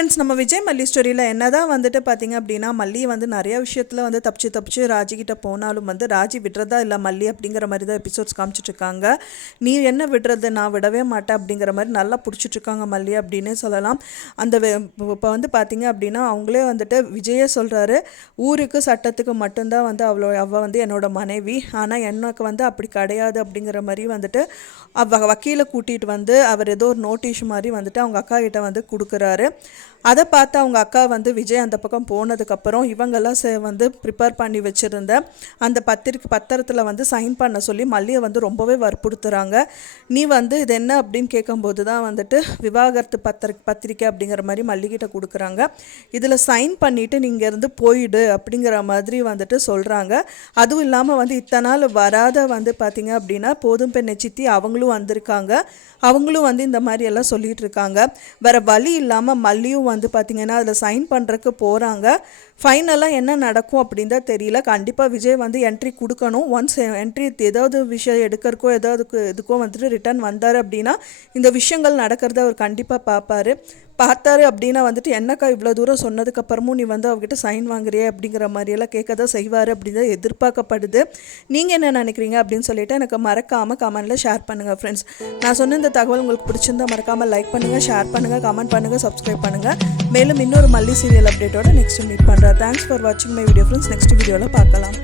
Friends, நம்ம விஜய் மல்லி ஸ்டோரியில் என்னதான் வந்துட்டு பார்த்தீங்க அப்படின்னா, மல்லி வந்து நிறைய விஷயத்தில் வந்து தப்பிச்சு ராஜிக்கிட்ட போனாலும் வந்து ராஜி விடுறதா இல்லை மல்லி அப்படிங்கிற மாதிரி தான் எபிசோட்ஸ் காமிச்சிட்ருக்காங்க. நீ என்ன விடுறது, நான் விடவே மாட்டேன் அப்படிங்கிற மாதிரி நல்லா பிடிச்சிட்ருக்காங்க மல்லி அப்படின்னே சொல்லலாம். அந்த இப்போ வந்து பார்த்தீங்க அப்படின்னா அவங்களே வந்துட்டு விஜயே சொல்கிறாரு, ஊருக்கு சட்டத்துக்கு மட்டும்தான் வந்து அவள் வந்து என்னோட மனைவி, ஆனால் எனக்கு வந்து அப்படி கிடையாது அப்படிங்கிற மாதிரி வந்துட்டு வக்கீலை கூட்டிகிட்டு வந்து அவர் ஏதோ ஒரு நோட்டீஸ் மாதிரி வந்துட்டு அவங்க அக்கா கிட்ட வந்து கொடுக்குறாரு. அதை பார்த்து அவங்க அக்கா வந்து விஜய் அந்த பக்கம் போனதுக்கப்புறம் இவங்கெல்லாம் வந்து ப்ரிப்பேர் பண்ணி வச்சுருந்த அந்த பத்திரத்தில் வந்து சைன் பண்ண சொல்லி மல்லியை வந்து ரொம்பவே வற்புறுத்துகிறாங்க. நீ வந்து இது என்ன அப்படின்னு கேட்கும்போது தான் வந்துட்டு விவாகரத்து பத்திரிக்கை அப்படிங்கிற மாதிரி மல்லிகிட்ட கொடுக்குறாங்க. இதில் சைன் பண்ணிவிட்டு நீங்கள் இருந்து போயிடு அப்படிங்கிற மாதிரி வந்துட்டு சொல்கிறாங்க. அதுவும் இல்லாமல் வந்து இத்தனை நாள் வராத வந்து பார்த்திங்க அப்படின்னா போதும் பெண்ணை சித்தி அவங்களும் வந்திருக்காங்க. அவங்களும் வந்து இந்த மாதிரி எல்லாம் சொல்லிகிட்டு இருக்காங்க. வேறு வழி இல்லாமல் மல்லியும் வந்து பார்த்திங்கன்னா அதில் சைன் பண்ணுறதுக்கு போகிறாங்க. ஃபைனலாக என்ன நடக்கும் அப்படின்னு தான் தெரியல. கண்டிப்பாக விஜய் வந்து என்ட்ரி கொடுக்கணும். ஒன்ஸ் என்ட்ரி ஏதாவது விஷயம் எடுக்கிறக்கோ ஏதாவது இதுக்கோ வந்துட்டு ரிட்டர்ன் வந்தார் அப்படின்னா இந்த விஷயங்கள் நடக்கிறத அவர் கண்டிப்பாக பார்த்தாரு அப்படின்னா வந்துட்டு என்னக்கா இவ்வளோ தூரம் சொன்னதுக்கப்புறமும் நீ வந்து அவகிட்ட சைன் வாங்குறியே அப்படிங்கிற மாதிரியெல்லாம் கேட்க தான் செய்வார் அப்படின்னு தான் எதிர்பார்க்கப்படுது. நீங்கள் என்ன நினைக்கிறீங்க அப்படின்னு சொல்லிட்டு எனக்கு மறக்காமல் கமெண்ட்டில் ஷேர் பண்ணுங்கள் ஃப்ரெண்ட்ஸ். நான் சொன்ன இந்த தகவல் உங்களுக்கு பிடிச்சிருந்தா மறக்காமல் லைக் பண்ணுங்கள், ஷேர் பண்ணுங்கள், கமெண்ட் பண்ணுங்கள், சப்ஸ்கிரைப் பண்ணுங்கள். மேலும் இன்னொரு மல்லி சீரியல் அப்டேட்டோட நெக்ஸ்ட் மீட் பண்ணுறேன். தேங்க்ஸ் ஃபார் வாட்சிங் மை வீடியோ ஃப்ரெண்ட்ஸ். நெக்ஸ்ட் வீடியோவில் பார்க்கலாம்.